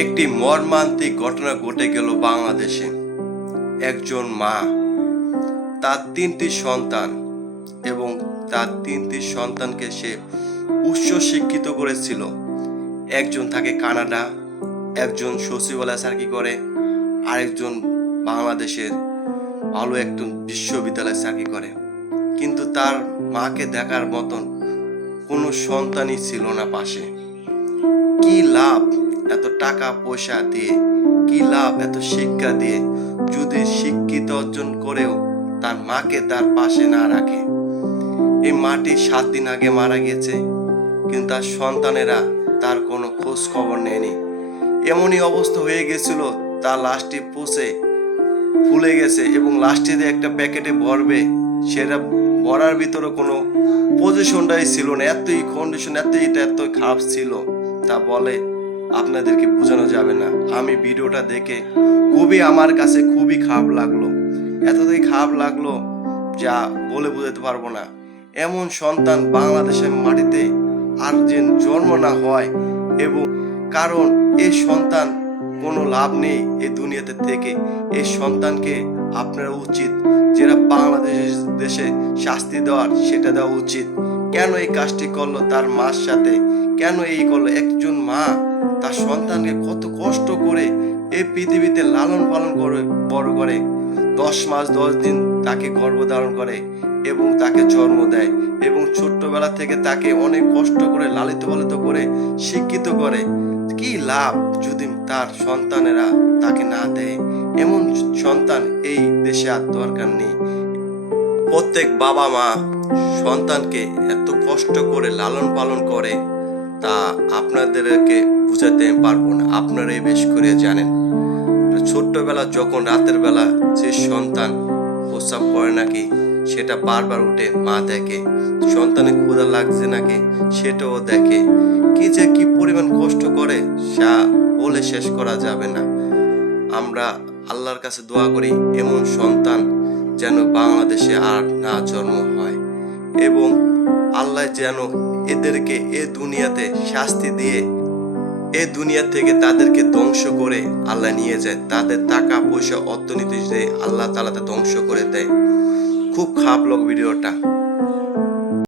একটি মর্মান্তিক ঘটনা ঘটে গেল বাংলাদেশে। একজন মা তার 3টি সন্তান এবং তার 3টি সন্তানকে সে উচ্চ শিক্ষিত করেছিল। একজন থাকে কানাডা, একজন সচিবালয়ে চাকরি করে, আরেকজন বাংলাদেশের ভালো একজন বিশ্ববিদ্যালয়ে চাকরি করে। কিন্তু তার মাকে দেখার মতন কোনো সন্তানই ছিল না পাশে। কি লাভ এত টাকা পয়সা দিয়ে, কি লাভ এত শিক্ষা দিয়ে, যদি শিক্ষিত অর্জন করেও তার মাকে তার পাশে না রাখে। এই মাটি 7 দিন আগে মারা গেছে, কিন্তু তার সন্তানেরা তার কোনো খোঁজ খবর নেয়নি। এমনই অবস্থা হয়ে গেছিল, তার লাশটি পচে ফুলে গেছে এবং লাশটি দিয়ে একটা প্যাকেটে ভরবে, সেটা ভরার ভিতরে কোনো পজিশনটাই ছিল না। এতই কন্ডিশন, এত খারাপ ছিল, তা বলে আপনাদেরকে বোঝানো যাবে না। আমি ভিডিওটা দেখে আমার কাছে খুবই খারাপ লাগলো, এতটাই খারাপ লাগলো যা বলে বোঝাতে পারবো না। এমন সন্তান বাংলাদেশের মাটিতে আর যেন জন্ম না হয়, এবং কারণ এই সন্তান কোনো লাভ নেই এই দুনিয়াতে থেকে। এই সন্তানকে আপনার উচিত, যেটা বাংলাদেশ দেশে শাস্তি দেওয়ার সেটা দেওয়া উচিত। কেন এই কাজটি করলো তার মার সাথে, কেন এই করলো? একজন মা তার সন্তানকে কত কষ্ট করে এই পৃথিবীতে লালন পালন করে বড় করে, 10 মাস 10 দিন তাকে গর্ভধারণ করে এবং তাকে জন্ম দেয়, এবং ছোট্টবেলা থেকে তাকে অনেক কষ্ট করে লালিত পালিত করে শিক্ষিত করে। কি লাভ যদি তার সন্তানেরা তাকে না দেয়? এমন সন্তান এই দেশে আর দরকার নেই। প্রত্যেক বাবা মা সন্তানকে এত কষ্ট করে লালন পালন করে, তা আপনাদেরকে বুঝাতে পারবো না, আপনারাই বেশ করে জানেন। ছোট্টবেলা যখন রাতের বেলা যে সন্তান প্রস্রাব করে নাকি, সেটা বারবার উঠে মা দেখে, সন্তানের ক্ষুধা লাগছে নাকি সেটাও দেখে। কি পরিমাণ কষ্ট করে সা বলে শেষ করা যাবে না। আমরা আল্লাহর কাছে দোয়া করি এমন সন্তান যেন বাংলাদেশে আর না জন্ম হয়, এবং আল্লাহ যেন এদেরকে এ দুনিয়াতে শাস্তি দিয়ে এ দুনিয়া থেকে তাদেরকে ধ্বংস করে আল্লাহ নিয়ে যায়। তাদের টাকা পয়সা অর্থনীতি দিয়ে আল্লাহ তাআলা ধ্বংস করে দেয়। খুব খারাপ লোক ভিডিওটা।